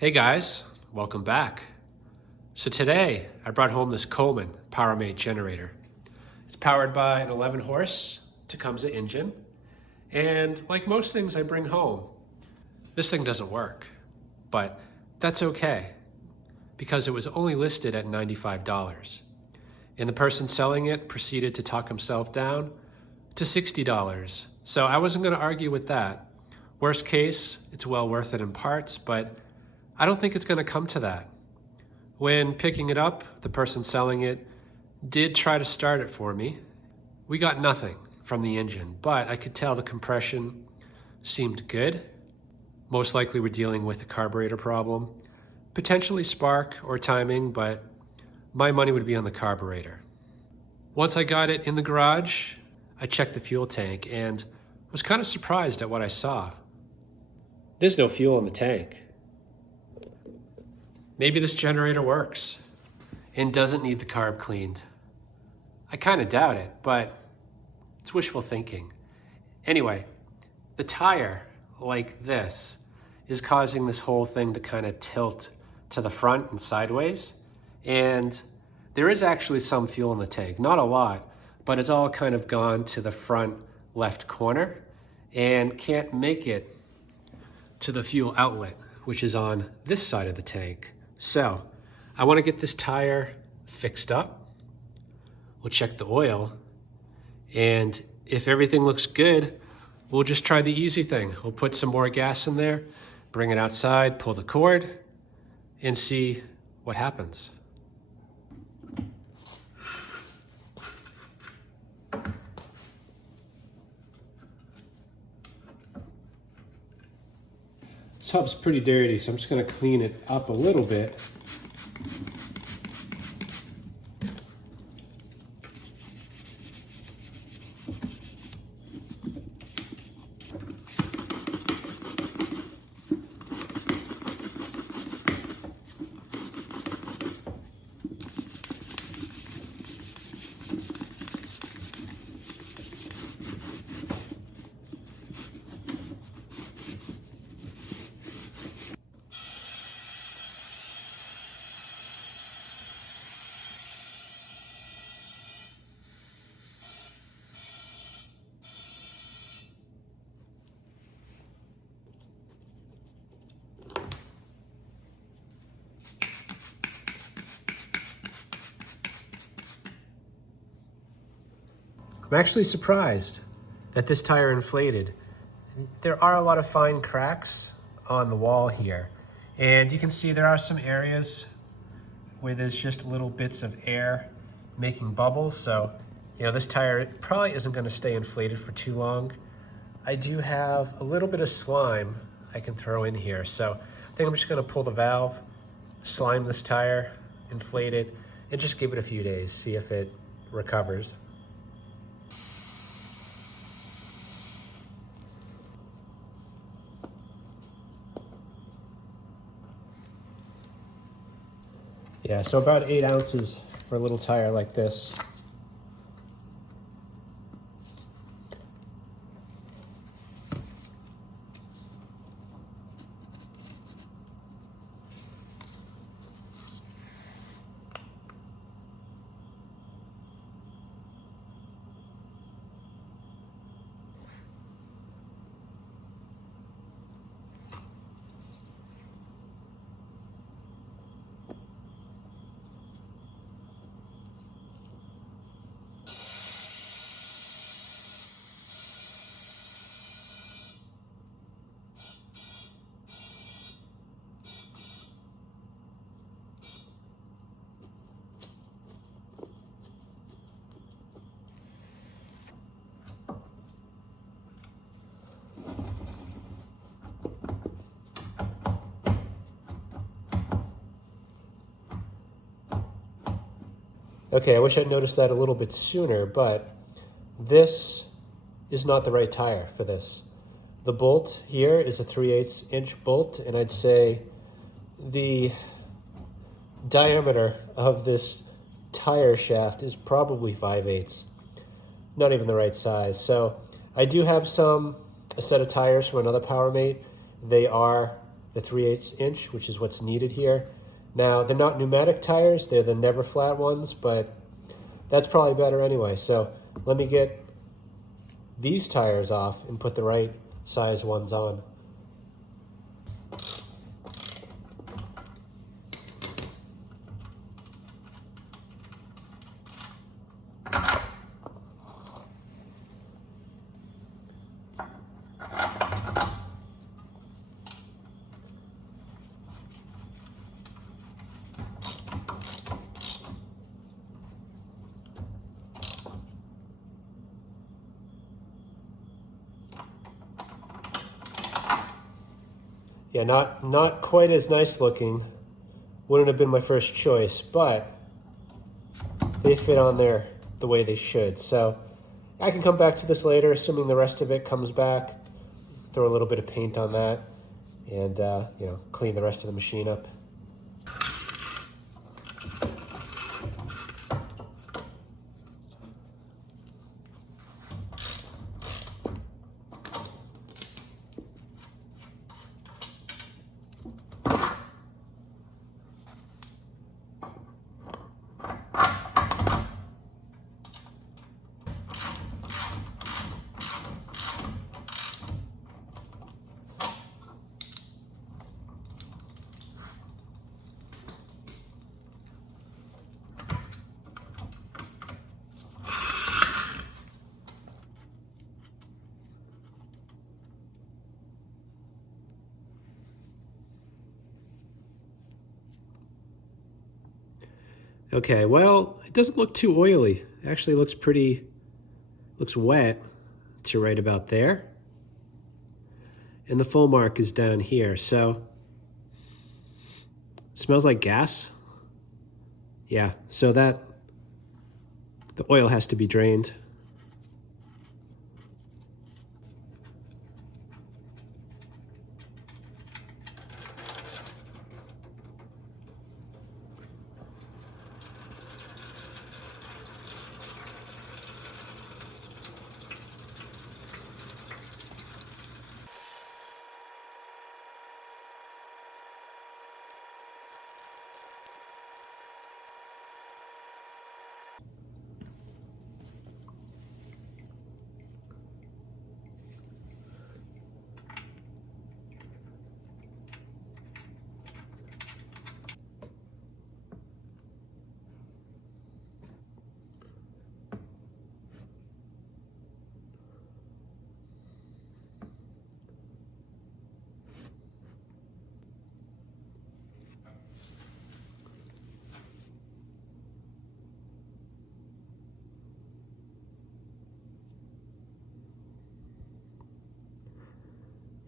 Hey guys, welcome back. So today I brought home this Coleman Powermate generator. It's powered by an 11 horse Tecumseh engine, and like most things I bring home, this thing doesn't work, but that's okay because it was only listed at $95. And the person selling it proceeded to talk himself down to $60. So I wasn't going to argue with that. Worst case, it's well worth it in parts, but I don't think it's going to come to that. When picking it up, the person selling it did try to start it for me. We got nothing from the engine, but I could tell the compression seemed good. Most likely we're dealing with a carburetor problem, potentially spark or timing, but my money would be on the carburetor. Once I got it in the garage, I checked the fuel tank and was kind of surprised at what I saw. There's no fuel in the tank. Maybe this generator works and doesn't need the carb cleaned. I kind of doubt it, but it's wishful thinking. Anyway, the tire, like this, is causing this whole thing to kind of tilt to the front and sideways. And there is actually some fuel in the tank, not a lot, but it's all kind of gone to the front left corner and can't make it to the fuel outlet, which is on this side of the tank. So I want to get this tire fixed up. We'll check the oil, and if everything looks good, we'll just try the easy thing. We'll put some more gas in there, bring it outside, pull the cord, and see what happens. This tub's pretty dirty, so I'm just going to clean it up a little bit. I'm actually surprised that this tire inflated. There are a lot of fine cracks on the wall here, and you can see there are some areas where there's just little bits of air making bubbles. So, this tire probably isn't going to stay inflated for too long. I do have a little bit of slime I can throw in here. So I think I'm just going to pull the valve, slime this tire, inflate it, and just give it a few days, see if it recovers. Yeah, so about 8 ounces for a little tire like this. Okay, I wish I'd noticed that a little bit sooner, but this is not the right tire for this. The bolt here is a 3/8 inch bolt, and I'd say the diameter of this tire shaft is probably 5/8. Not even the right size. So I do have a set of tires from another Powermate. They are the 3/8 inch, which is what's needed here. Now, they're not pneumatic tires, they're the never flat ones, but that's probably better anyway. So let me get these tires off and put the right size ones on. Yeah, not quite as nice looking. Wouldn't have been my first choice, but they fit on there the way they should. So I can come back to this later, assuming the rest of it comes back. Throw a little bit of paint on that, and you know, clean the rest of the machine up. Okay, well, it doesn't look too oily. It actually looks looks wet to right about there. And the full mark is down here, so smells like gas. Yeah, so the oil has to be drained.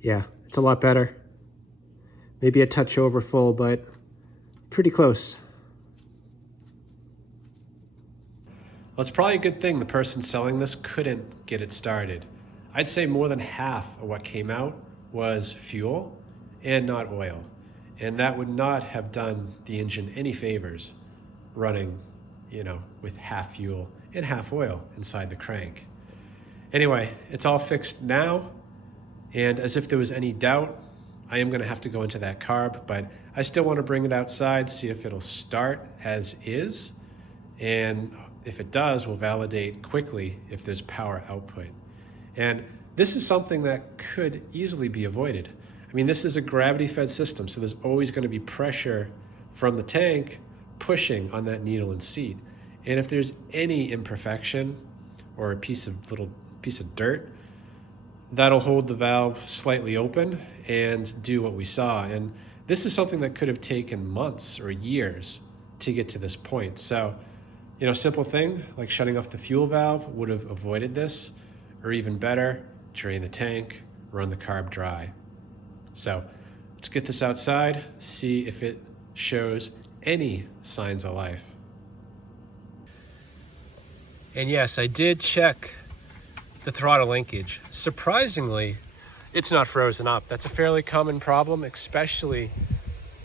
Yeah, it's a lot better. Maybe a touch over full, but pretty close. Well, it's probably a good thing the person selling this couldn't get it started. I'd say more than half of what came out was fuel and not oil. And that would not have done the engine any favors running, you know, with half fuel and half oil inside the crank. Anyway, it's all fixed now. And as if there was any doubt, I am gonna have to go into that carb, but I still wanna bring it outside, see if it'll start as is. And if it does, we'll validate quickly if there's power output. And this is something that could easily be avoided. I mean, this is a gravity-fed system, so there's always gonna be pressure from the tank pushing on that needle and seat. And if there's any imperfection or a little piece of dirt, that'll hold the valve slightly open and do what we saw. And this is something that could have taken months or years to get to this point. So, you know, simple thing like shutting off the fuel valve would have avoided this, or even better, drain the tank, run the carb dry. So let's get this outside, see if it shows any signs of life. And yes, I did check the throttle linkage. Surprisingly, it's not frozen up. That's a fairly common problem, especially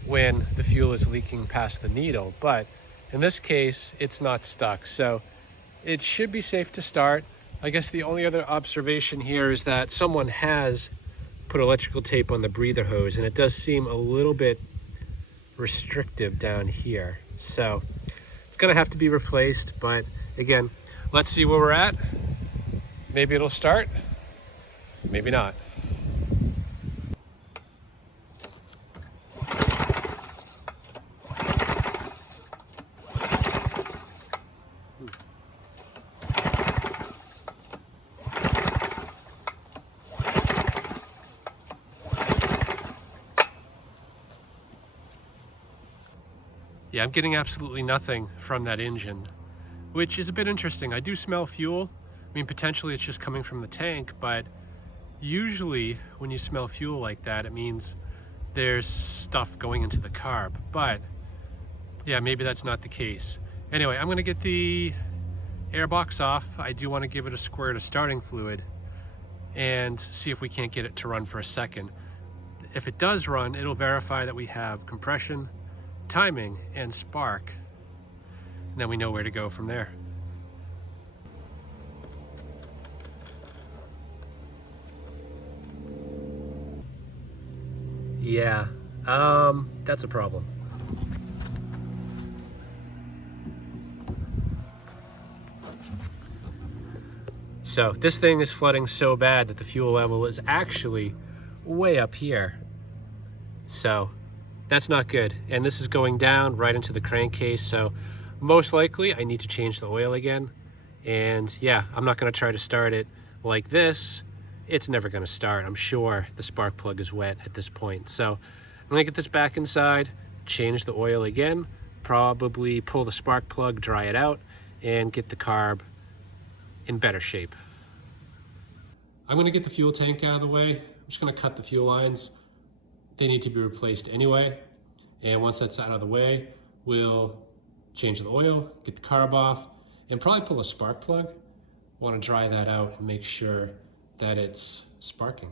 when the fuel is leaking past the needle. But in this case, it's not stuck. So it should be safe to start. I guess the only other observation here is that someone has put electrical tape on the breather hose, and it does seem a little bit restrictive down here. So it's gonna have to be replaced, but again, let's see where we're at. Maybe it'll start, maybe not. Yeah, I'm getting absolutely nothing from that engine, which is a bit interesting. I do smell fuel. I mean, potentially it's just coming from the tank, but usually when you smell fuel like that, it means there's stuff going into the carb. But yeah, maybe that's not the case. Anyway, I'm gonna get the air box off. I do want to give it a squirt of starting fluid and see if we can't get it to run for a second. If it does run, it'll verify that we have compression, timing, and spark. And then we know where to go from there. Yeah, that's a problem. So this thing is flooding so bad that the fuel level is actually way up here. So that's not good. And this is going down right into the crankcase. So most likely I need to change the oil again. And yeah, I'm not gonna try to start it like this. It's never gonna start. I'm sure the spark plug is wet at this point. So I'm gonna get this back inside, change the oil again, probably pull the spark plug, dry it out, and get the carb in better shape. I'm gonna get the fuel tank out of the way. I'm just gonna cut the fuel lines. They need to be replaced anyway. And once that's out of the way, we'll change the oil, get the carb off, and probably pull a spark plug. Want to dry that out and make sure that it's sparking.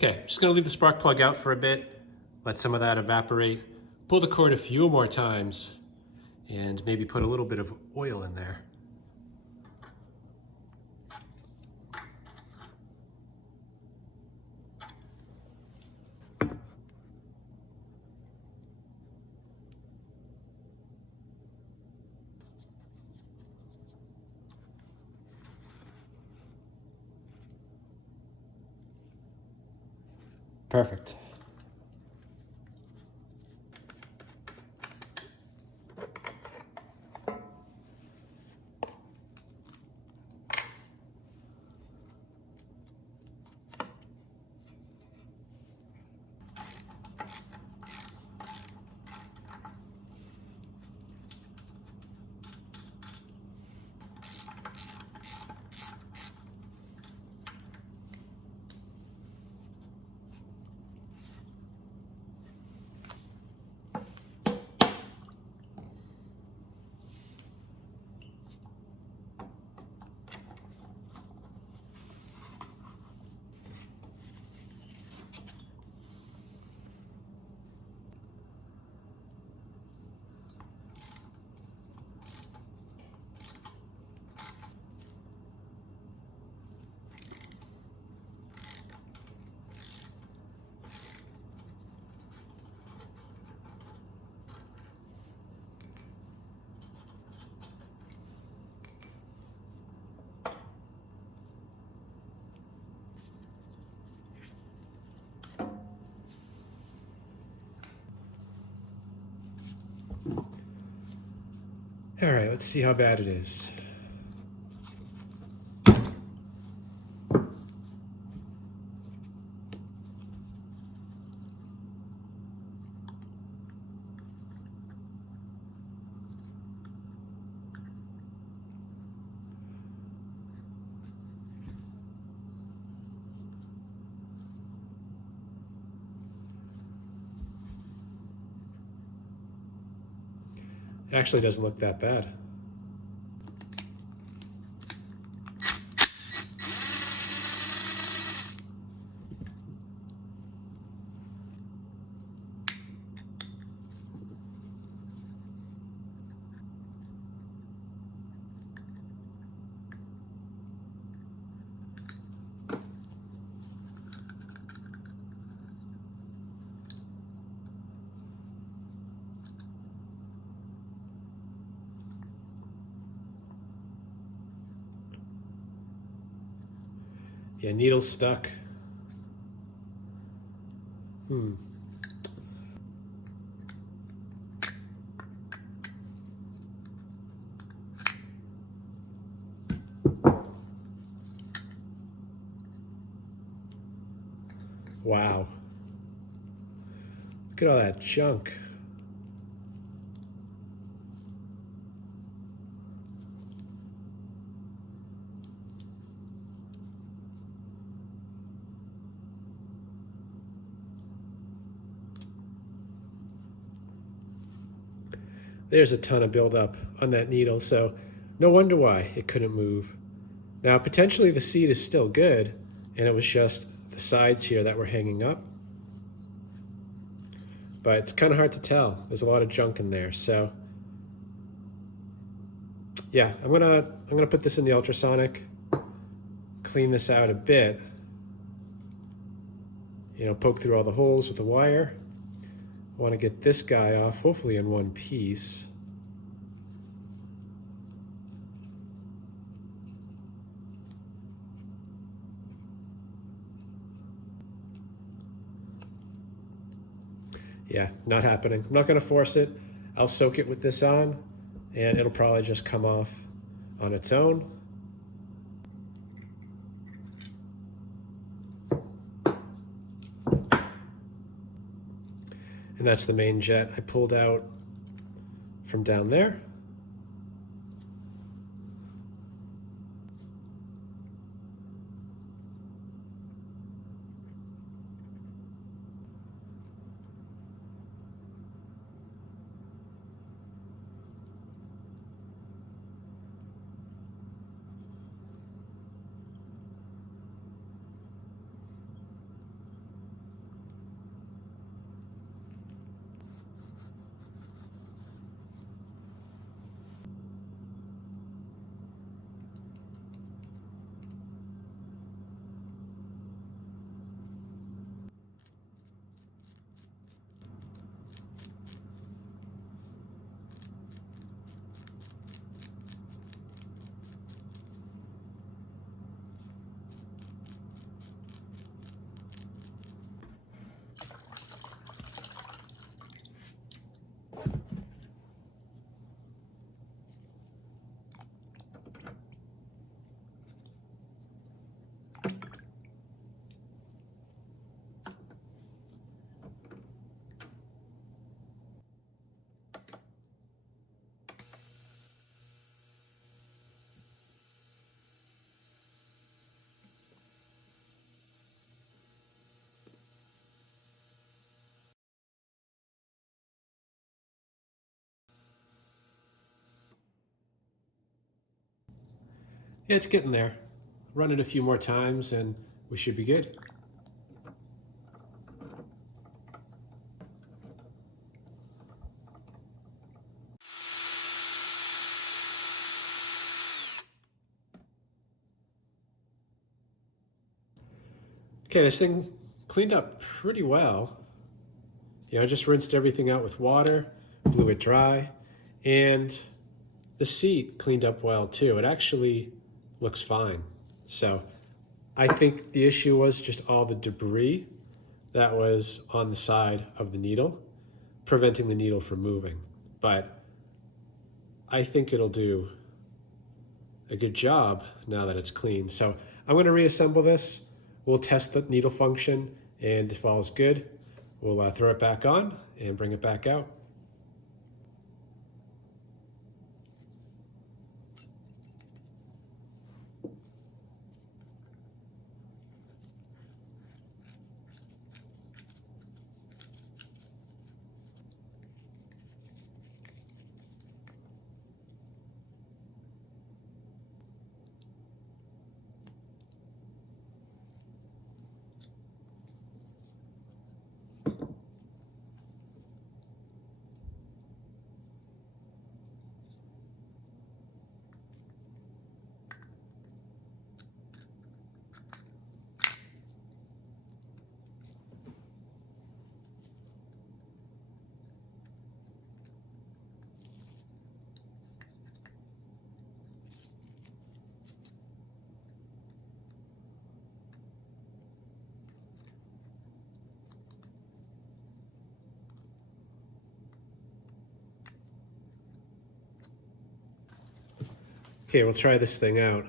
Okay, just gonna leave the spark plug out for a bit, let some of that evaporate, pull the cord a few more times, and maybe put a little bit of oil in there. Perfect. All right, let's see how bad it is. It actually doesn't look that bad. Yeah, needle's stuck. Wow. Look at all that junk. There's a ton of buildup on that needle, so no wonder why it couldn't move. Now, potentially the seat is still good, and it was just the sides here that were hanging up. But it's kind of hard to tell. There's a lot of junk in there, so yeah, I'm gonna put this in the ultrasonic, clean this out a bit. You know, poke through all the holes with the wire. I want to get this guy off, hopefully in one piece. Yeah, not happening. I'm not going to force it. I'll soak it with this on, and it'll probably just come off on its own. And that's the main jet I pulled out from down there. Yeah, it's getting there. Run it a few more times and we should be good. Okay, this thing cleaned up pretty well. You know, I just rinsed everything out with water, blew it dry, and the seat cleaned up well too. It actually looks fine. So I think the issue was just all the debris that was on the side of the needle, preventing the needle from moving. But I think it'll do a good job now that it's clean. So I'm going to reassemble this. We'll test the needle function, and if all is good, we'll throw it back on and bring it back out. Okay, we'll try this thing out.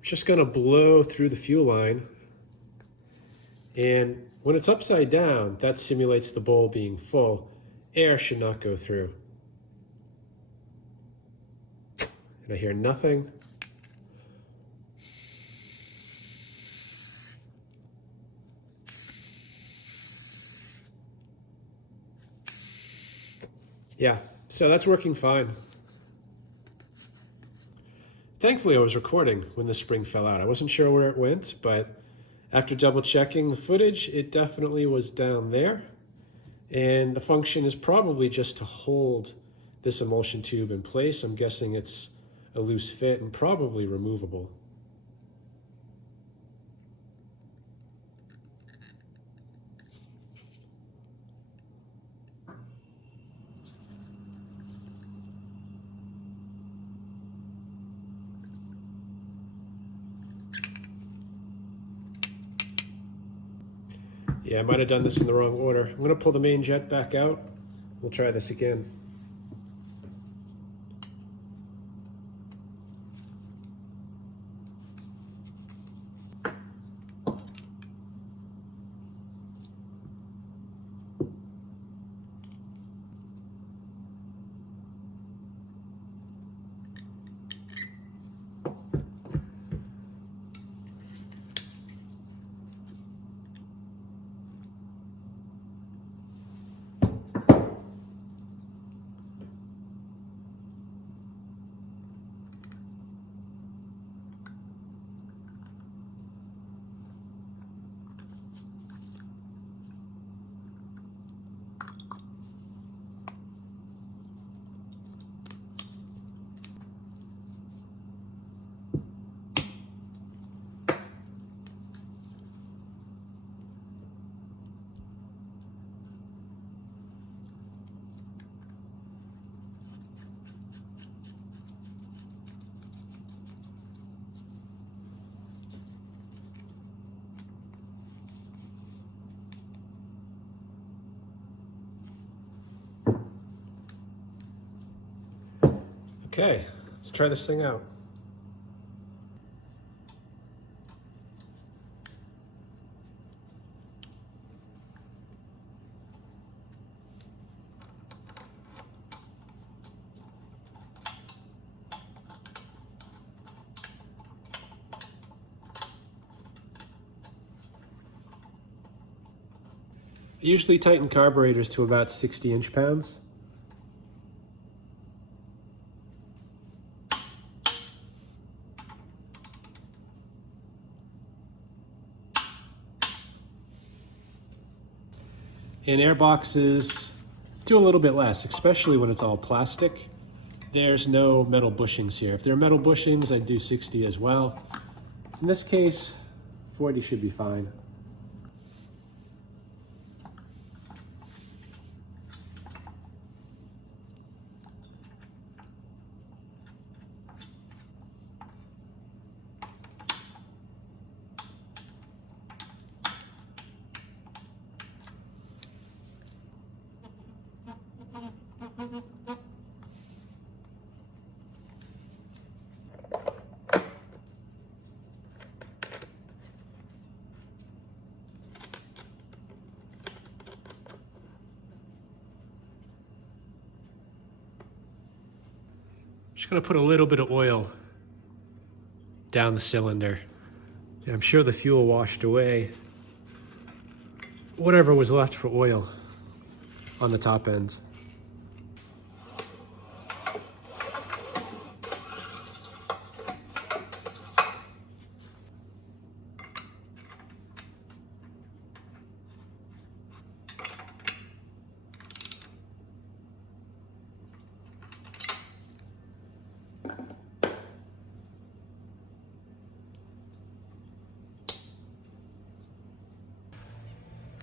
Just going to blow through the fuel line, and when it's upside down, that simulates the bowl being full. Air should not go through. And I hear nothing. Yeah, so that's working fine. Thankfully, I was recording when the spring fell out. I wasn't sure where it went, but after double checking the footage, it definitely was down there. And the function is probably just to hold this emulsion tube in place. I'm guessing it's a loose fit and probably removable. Yeah, I might have done this in the wrong order. I'm going to pull the main jet back out. We'll try this again. Okay, let's try this thing out. I usually tighten carburetors to about 60 inch-pounds. And air boxes do a little bit less, especially when it's all plastic. There's no metal bushings here. If there are metal bushings, I'd do 60 as well. In this case, 40 should be fine. Just gonna put a little bit of oil down the cylinder. And I'm sure the fuel washed away whatever was left for oil on the top end.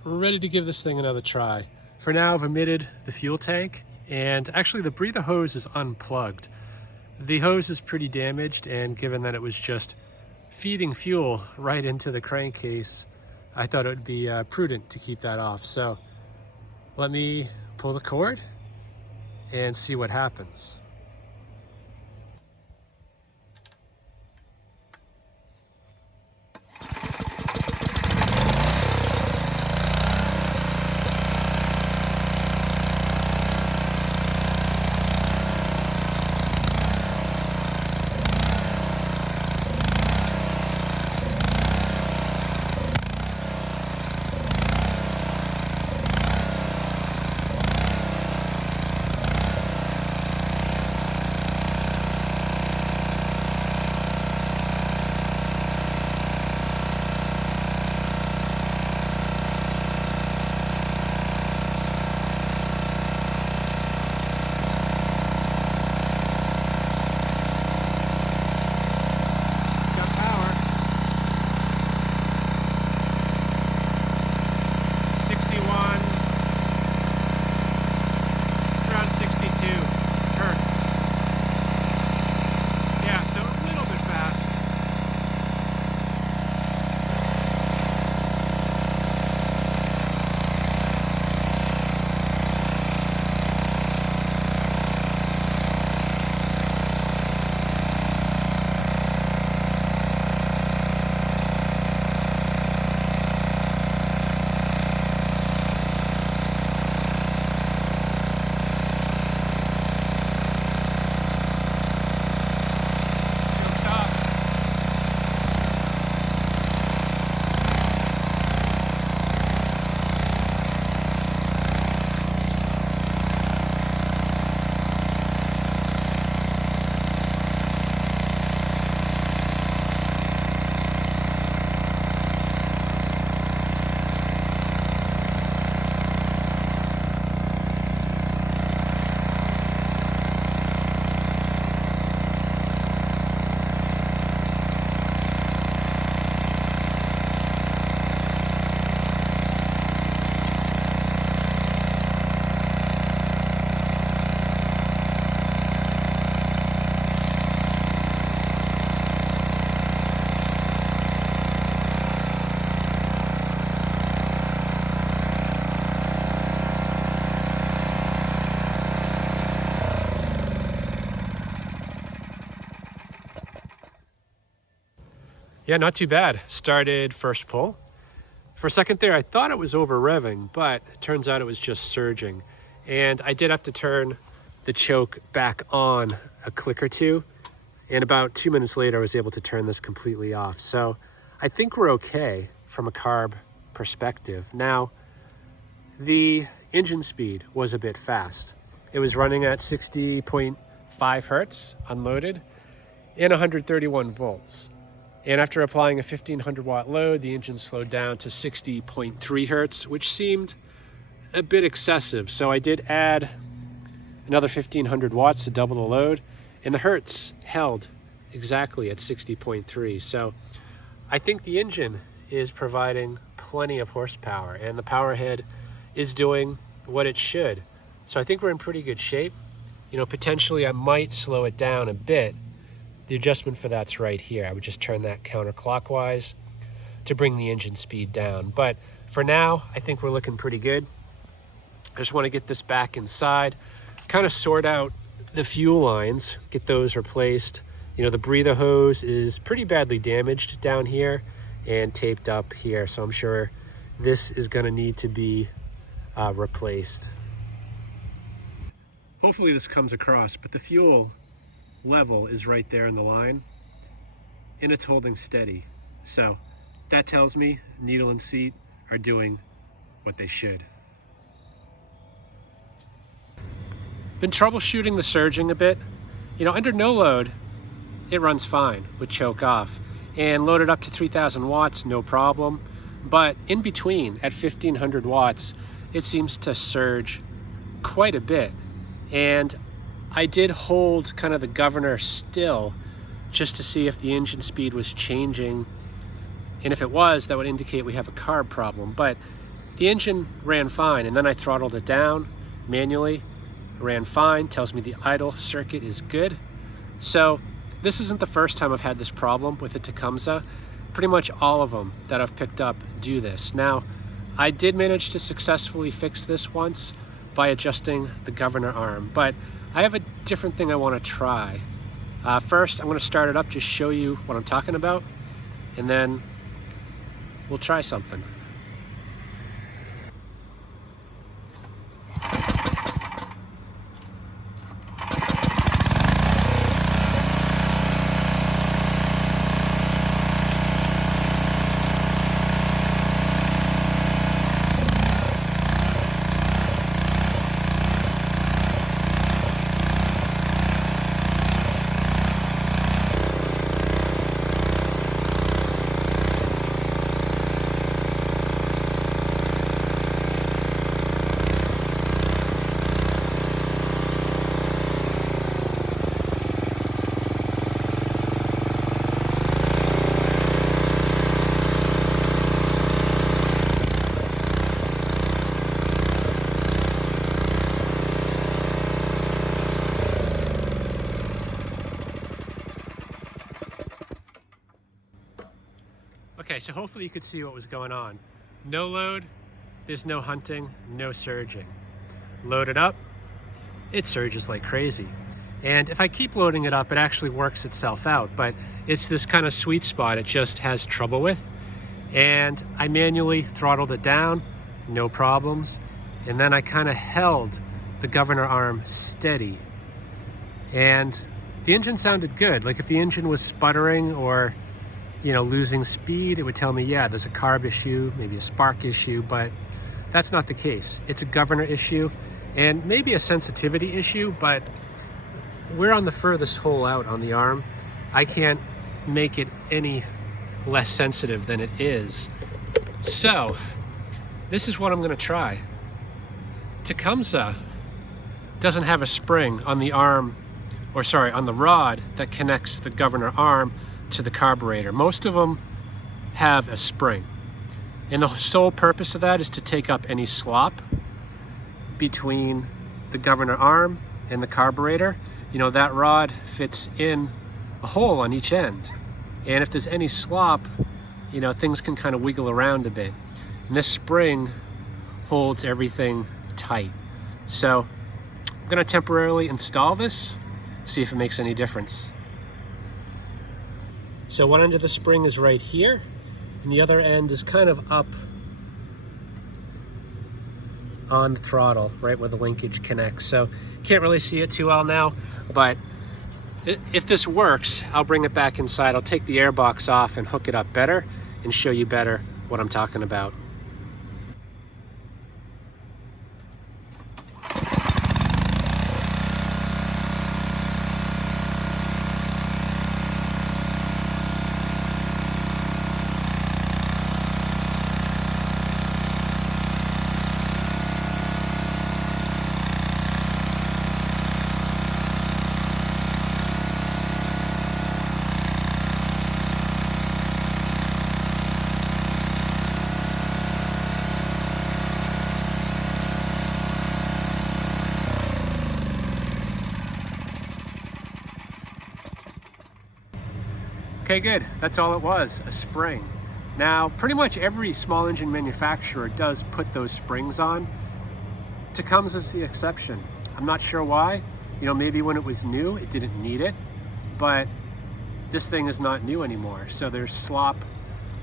We're ready to give this thing another try. For now, I've omitted the fuel tank, and actually the breather hose is unplugged. The hose is pretty damaged, and given that it was just feeding fuel right into the crankcase, I thought it would be prudent to keep that off. So let me pull the cord and see what happens. Yeah, not too bad. Started first pull. For a second there, I thought it was over revving, but it turns out it was just surging. And I did have to turn the choke back on a click or two. And about 2 minutes later, I was able to turn this completely off. So I think we're okay from a carb perspective. Now, the engine speed was a bit fast. It was running at 60.5 hertz unloaded and 131 volts. And after applying a 1500 watt load, the engine slowed down to 60.3 hertz, which seemed a bit excessive. So I did add another 1500 watts to double the load, and the hertz held exactly at 60.3. So I think the engine is providing plenty of horsepower, and the power head is doing what it should. So I think we're in pretty good shape. You know, potentially I might slow it down a bit. The adjustment for that's right here. I would just turn that counterclockwise to bring the engine speed down. But for now, I think we're looking pretty good. I just want to get this back inside, kind of sort out the fuel lines, get those replaced. You know, the breather hose is pretty badly damaged down here and taped up here. So I'm sure this is going to need to be replaced. Hopefully this comes across, but the fuel level is right there in the line, and it's holding steady. So that tells me needle and seat are doing what they should. Been troubleshooting the surging a bit. You know, under no load, it runs fine with choke off, and loaded up to 3,000 watts, no problem. But in between, at 1,500 watts, it seems to surge quite a bit. And I did hold kind of the governor still just to see if the engine speed was changing. And if it was, that would indicate we have a carb problem. But the engine ran fine, and then I throttled it down manually. It ran fine, tells me the idle circuit is good. So this isn't the first time I've had this problem with the Tecumseh. Pretty much all of them that I've picked up do this. Now, I did manage to successfully fix this once by adjusting the governor arm, but I have a different thing I want to try. First, I'm going to start it up, just show you what I'm talking about, and then we'll try something. Okay, so hopefully you could see what was going on. No load, there's no hunting, no surging. Load it up, it surges like crazy. And if I keep loading it up, it actually works itself out, but it's this kind of sweet spot it just has trouble with. And I manually throttled it down, no problems. And then I kind of held the governor arm steady. And the engine sounded good. Like if the engine was sputtering or losing speed, it would tell me, yeah, there's a carb issue, maybe a spark issue, but that's not the case. It's a governor issue and maybe a sensitivity issue, but we're on the furthest hole out on the arm. I can't make it any less sensitive than it is. So this is what I'm gonna try. Tecumseh doesn't have a spring on the arm, on the rod that connects the governor arm to the carburetor. Most of them have a spring, and the sole purpose of that is to take up any slop between the governor arm and the carburetor. That rod fits in a hole on each end, and if there's any slop, things can kind of wiggle around a bit, and this spring holds everything tight. So I'm going to temporarily install this, see if it makes any difference. So one end of the spring is right here, and the other end is kind of up on the throttle, right where the linkage connects. So can't really see it too well now, but if this works, I'll bring it back inside. I'll take the air box off and hook it up better and show you better what I'm talking about. Okay, good. That's all it was, a spring. Now, pretty much every small engine manufacturer does put those springs on. Tecumseh is the exception. I'm not sure why. Maybe when it was new, it didn't need it, but this thing is not new anymore. So there's slop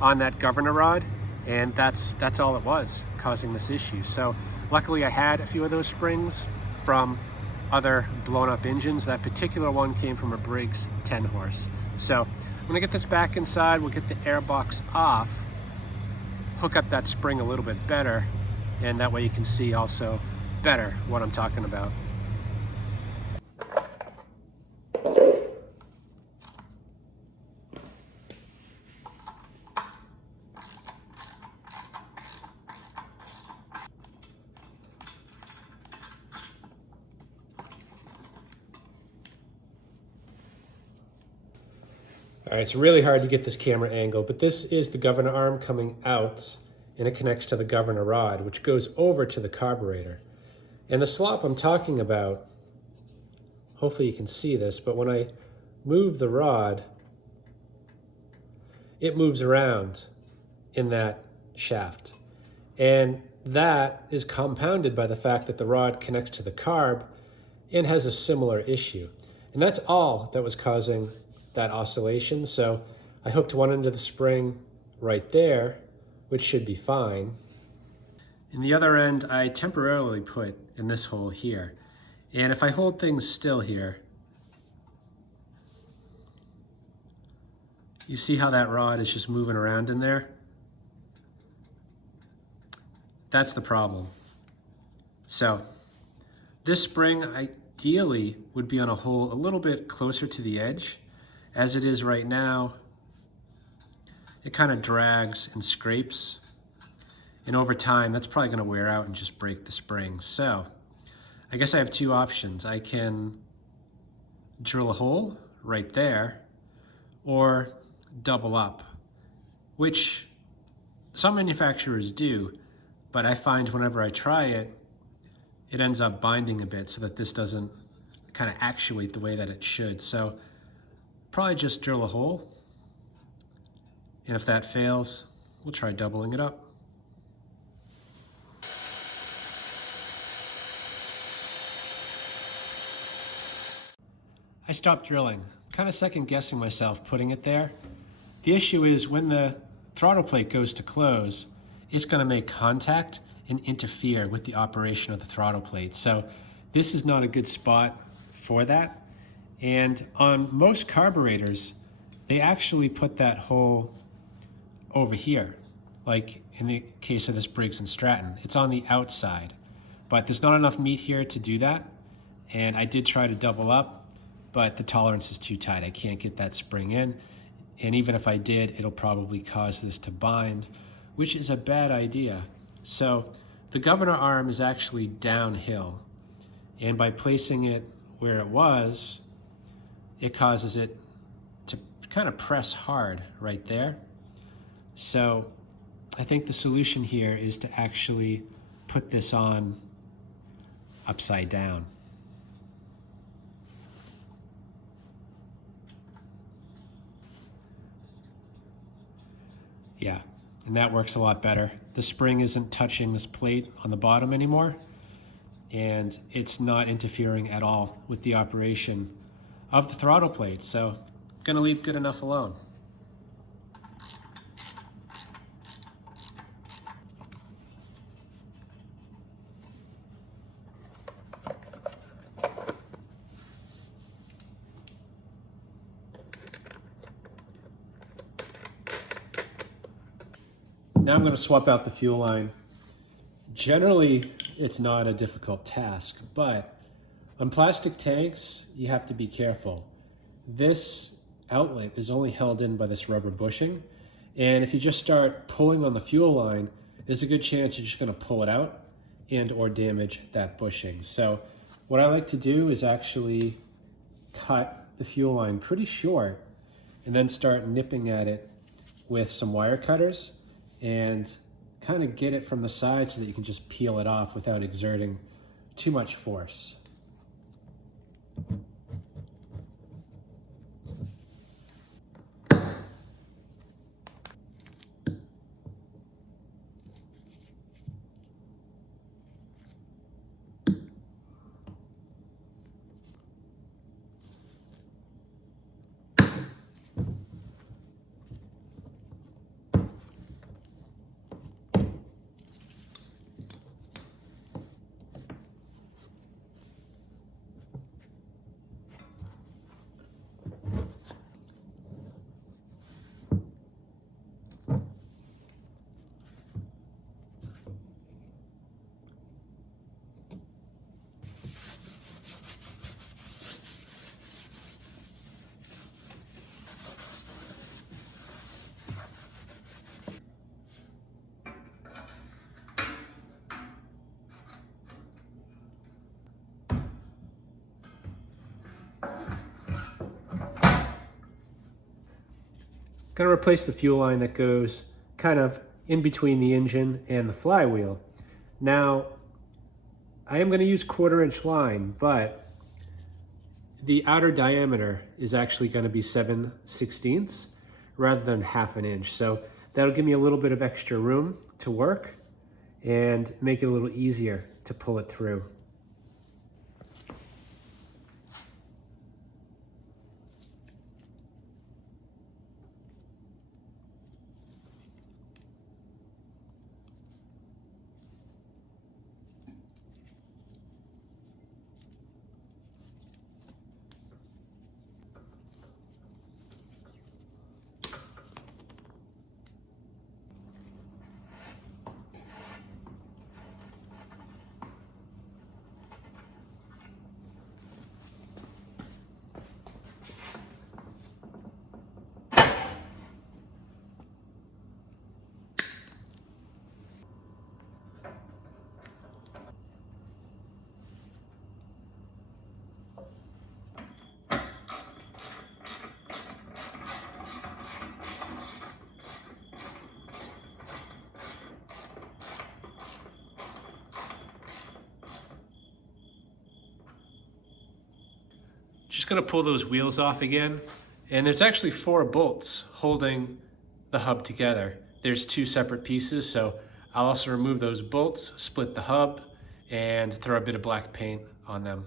on that governor rod, and that's all it was causing this issue. So luckily I had a few of those springs from other blown up engines. That particular one came from a Briggs 10 horse. So I'm gonna get this back inside, we'll get the air box off, hook up that spring a little bit better, and that way you can see also better what I'm talking about. All right, it's really hard to get this camera angle, but this is the governor arm coming out, and it connects to the governor rod, which goes over to the carburetor. And the slop I'm talking about, hopefully you can see this, but when I move the rod, it moves around in that shaft. And that is compounded by the fact that the rod connects to the carb and has a similar issue. And that's all that was causing that oscillation. So I hooked one end of the spring right there, which should be fine. In the other end, I temporarily put in this hole here. And if I hold things still here, you see how that rod is just moving around in there? That's the problem. So this spring ideally would be on a hole a little bit closer to the edge. As it is right now, it kind of drags and scrapes. And over time, that's probably gonna wear out and just break the spring. So I guess I have two options. I can drill a hole right there or double up, which some manufacturers do, but I find whenever I try it, it ends up binding a bit so that this doesn't kind of actuate the way that it should. So probably just drill a hole, and if that fails, we'll try doubling it up. I stopped drilling, kind of second guessing myself putting it there. The issue is when the throttle plate goes to close, it's going to make contact and interfere with the operation of the throttle plate. So this is not a good spot for that. And on most carburetors, they actually put that hole over here, like in the case of this Briggs and Stratton. It's on the outside, but there's not enough meat here to do that. And I did try to double up, but the tolerance is too tight. I can't get that spring in. And even if I did, it'll probably cause this to bind, which is a bad idea. So the governor arm is actually downhill. And by placing it where it was, it causes it to kind of press hard right there. So I think the solution here is to actually put this on upside down. Yeah, and that works a lot better. The spring isn't touching this plate on the bottom anymore, and it's not interfering at all with the operation of the throttle plate, so I'm gonna leave good enough alone. Now I'm going to swap out the fuel line. Generally, it's not a difficult task, but on plastic tanks, you have to be careful. This outlet is only held in by this rubber bushing, and if you just start pulling on the fuel line, there's a good chance you're just going to pull it out and or damage that bushing. So what I like to do is actually cut the fuel line pretty short and then start nipping at it with some wire cutters and kind of get it from the side so that you can just peel it off without exerting too much force. going to replace the fuel line that goes kind of in between the engine and the flywheel. Now, I am going to use 1/4-inch line, but the outer diameter is actually going to be 7/16 rather than 1/2 inch. So that'll give me a little bit of extra room to work and make it a little easier to pull it through. Just going to pull those wheels off again. And there's actually 4 bolts holding the hub together. There's 2 separate pieces, so I'll also remove those bolts, split the hub, and throw a bit of black paint on them.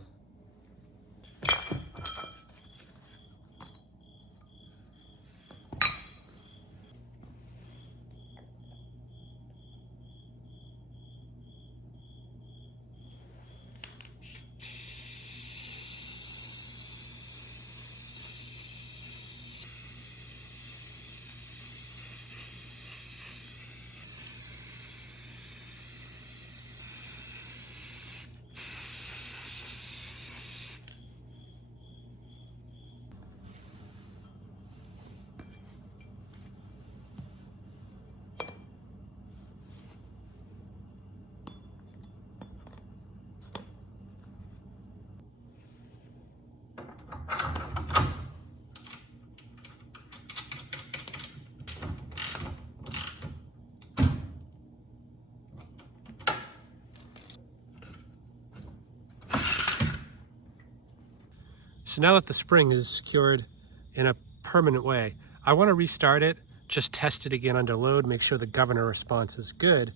So now that the spring is secured in a permanent way, I want to restart it, just test it again under load, make sure the governor response is good.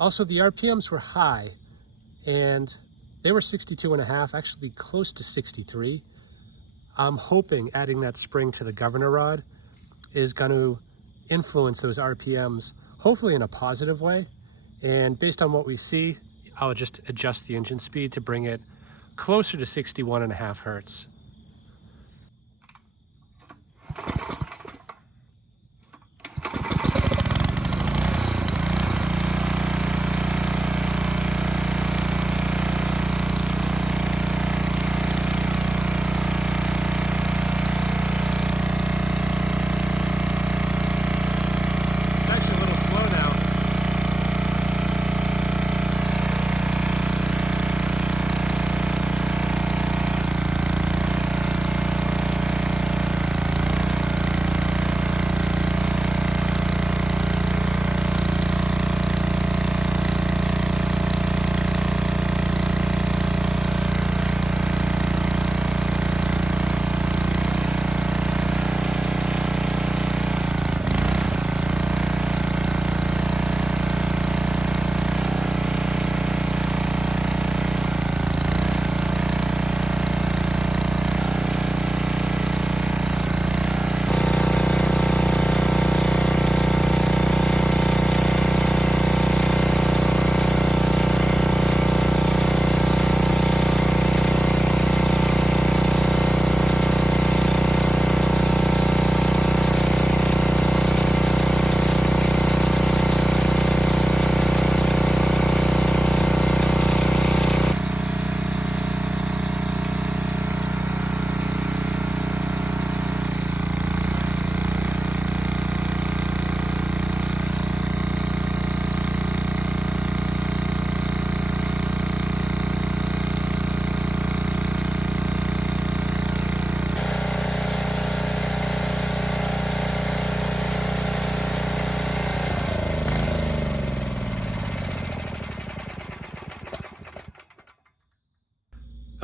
Also, the RPMs were high and they were 62.5, actually close to 63. I'm hoping adding that spring to the governor rod is going to influence those RPMs, hopefully in a positive way. And based on what we see, I'll just adjust the engine speed to bring it closer to 61.5 hertz.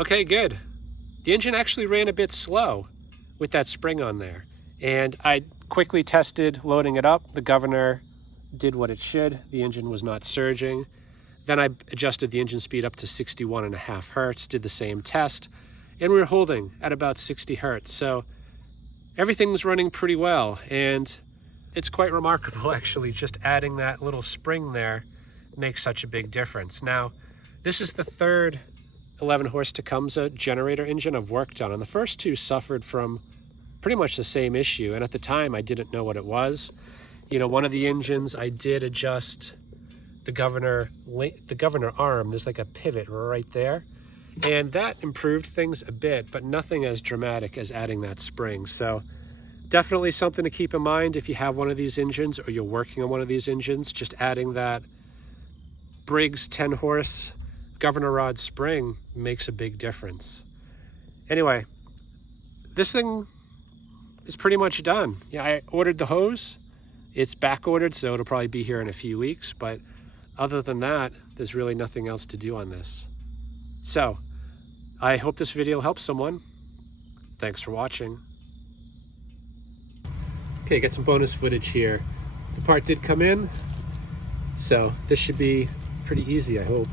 Okay, good. The engine actually ran a bit slow with that spring on there. And I quickly tested loading it up. The governor did what it should. The engine was not surging. Then I adjusted the engine speed up to 61.5 hertz, did the same test, and we were holding at about 60 hertz. So everything was running pretty well. And it's quite remarkable, actually, just adding that little spring there makes such a big difference. Now, this is the third 11 horse Tecumseh generator engine I've worked on, and the first two suffered from pretty much the same issue, and at the time I didn't know what it was. You know, one of the engines I did adjust the governor arm. There's like a pivot right there, and that improved things a bit, but nothing as dramatic as adding that spring. So definitely something to keep in mind if you have one of these engines or you're working on one of these engines. Just adding that Briggs 10 horse governor rod spring makes a big difference. Anyway, this thing is pretty much done. Yeah, I ordered the hose. It's back ordered, so it'll probably be here in a few weeks, but other than that, there's really nothing else to do on this. So I hope this video helps someone. Thanks for watching. Okay, got some bonus footage here. The part did come in, so this should be pretty easy, I hope.